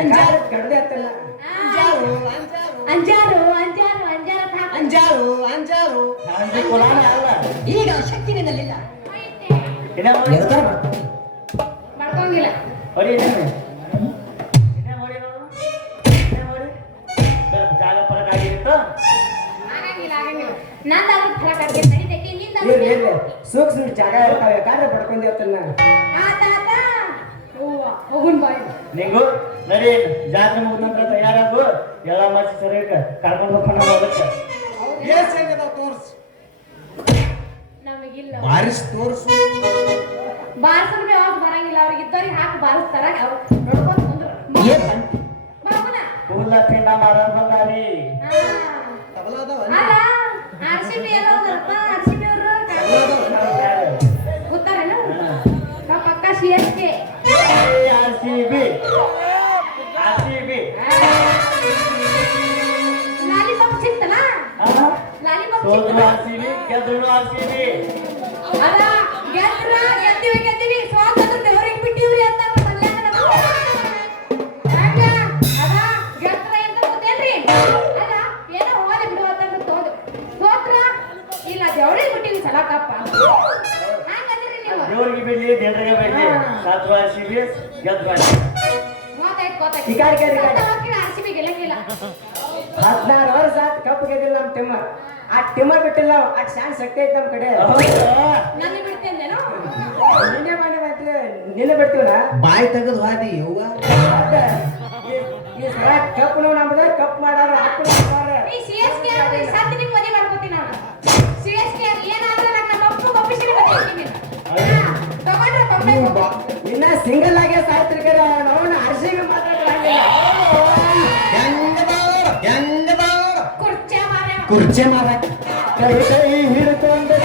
ಅಂಜಾರು ಕಡ್ದೆ ಆತಲ್ಲ ಅಂಜಾರು ಅಂಜಾರು ಅಂಜಾರು ಅಂಜಾರು ಅಂಜಾರು ಕುಲಾನ ಅಲ್ಲ ಈಗ ಶಕ್ತಿ ನಿನ್ನಲ್ಲಿಲ್ಲ ನಿರ್ಧಾರ ಮಾಡ್ಕೊಂಗಿಲ್ಲ ಹೊಡಿ ಹೊಡಿ ಜಾಗ ಪರಕ್ ಆಗಿತ್ತು ಆಗಂಗಿಲ್ಲ ನಂದಾದ್ರೂ ಫರಕ್ ಆಗ್ತೈತೆ ನಡಿತೈತಿ ಇರ್ಲಿ ನಿಂದ ಸೂಕ್ಷ್ಮ ಜಾಗ ಇರ್ತಾವೆ ಕಾರ್ಯ ಪಡ್ಕೊಂಡಿ ಆತನ್ನ ತಾತ ಹೋಗುನ್ ಬಾಯ್ ನಿಂಗು ನಡಿ ಜಾತ್ರೆ ಮುಗಿದ ನಂತರ ತಯಾರಾಗು ಎಲ್ಲ ಮಚ್ಚಿ ಸರಿ ಕರ್ಕೊಂಡು ಹೋಗ್ಕೊಂಡು ಹೋಗಕ್ಕೆ ಏಸ್ ಹೆಂಗದ ತೋರ್ಸ್ ನಮಗಿಲ್ಲ ಬಾರಿಸ್ ತೋರ್ಸು ಬಾರ್ಸಲ್ ಯಾವಾಗ ಬರಂಗಿಲ್ಲ ಅವ್ರಿಗೆ ಇದ್ದವ್ರಿಗೆ ಹಾಕಿ ಬಾರಿಸ್ತಾರ ಅವ್ರು ನೋಡ್ಕೊಂಡ್ ಕುಂದ್ರು ಬಾಬುನ ಕೂದಲ ತಿನ್ನ ಮಾರ ಬಂದಾರಿ ತಬಲ ಅದಾವ ಅಲ್ಲ RCB ಎಲ್ಲ ಹೋದ್ರಪ್ಪ RCB ಅವರು ಗೊತ್ತಾರೇನು ಪಕ್ಕ CSK RCB ಲಾಲಿಪಾಪ್ ಸಿಕ್ತಲ್ಲ ಲಾಲಿಪಾಪ್ ಸೋದ್ರು ಸಿಕ್ತಲ್ಲ RCB ಗೆದ್ರು RCB ಅಲ್ಲ ಗೆದ್ದಿವಿ ಸ್ವಾತಂತ್ರ್ಯ ದೇವರಿಗೆ ಬಿಟ್ಟಿವ್ರಿ ಅಂತ ಮಲ್ಯಾಣ ಹಂಗ ಅದ ಗೆದ್ರ ಅಂತ ಗೊತ್ತೇನ್ರಿ ಅಲ್ಲ ಏನೋ ಹೋಲಿ ಬಿಡು ಅಂತ ತೋದು ಸೋತ್ರ ಇಲ್ಲ ದೇವರಿಗೆ ಬಿಟ್ಟಿವಿ ಸಲಕಪ್ಪ ಹಂಗಂದ್ರಿ ನೀವು ದೇವ್ರಿಗೆ ಬಿಡ್ಲಿ ದೇವ್ರಿಗೆ ಬಿಡ್ಲಿ ಸೋದ್ರು RCB ಗೆದ್ರು ಗೊತ್ತಾಯ್ತು ಈ ಕಾರ್ ಕೇಳಿ RCB ಗೆಲ್ಲಂಗಿಲ್ಲ 16 ವರ್ಷ ಆತ್ ಕಪ್ ಗೆದ್ದಿಲ್ಲ ನಮ್ ಟಿಮ್ಮ ಆ ಟಿಮ್ಮ ಬಿಟ್ಟಿಲ್ಲ ನಾವು ಆ ಶಾನ್ ಶಕ್ತಿ ಐತೆ ನಮ್ ಕಡೆ ನನ್ನ ಬಿಡ್ತೇನೇನೋ ನಿನ್ನೆ ಮಾಡಿ ಮತ್ತೆ ನಿನ್ನೆ ಬಿಡ್ತೀವಲ್ಲ ಬಾಯಿ ತೆಗೆದು ಹಾದಿ ಯವ್ವ ಈ ಸಲ ಕಪ್ ನಮ್ದ ಕಪ್ ಮಾಡಾರ ಹಾಕೊಂಡು ಈ CSK ಸತ್ತಿ ನಿಮ್ ಮದುವೆ ಮಾಡ್ಕೊತೀನಿ ನಾನು CSK ಏನಾದ್ರೂ ನಮ್ಮ ಅಪ್ಪ ಒಪ್ಪಿಸಿ ಬರ್ತೀನಿ ತಗೊಂಡ್ರೆ ಕೊಂಬೆ ಇನ್ನ ಸಿಂಗಲ್ ಆಗಿ ಸಾಯ್ತಿರ್ಕರ ನಾವು RCB ಮಾತಾಡ್ರಂಗಿಲ್ಲ ಕುರ್ಚೆ ಮಾರ ಕುರ್ಚೆ ಮಾರ ಕೈ ಕೈ ಹಿಡ್ಕೊಂಡು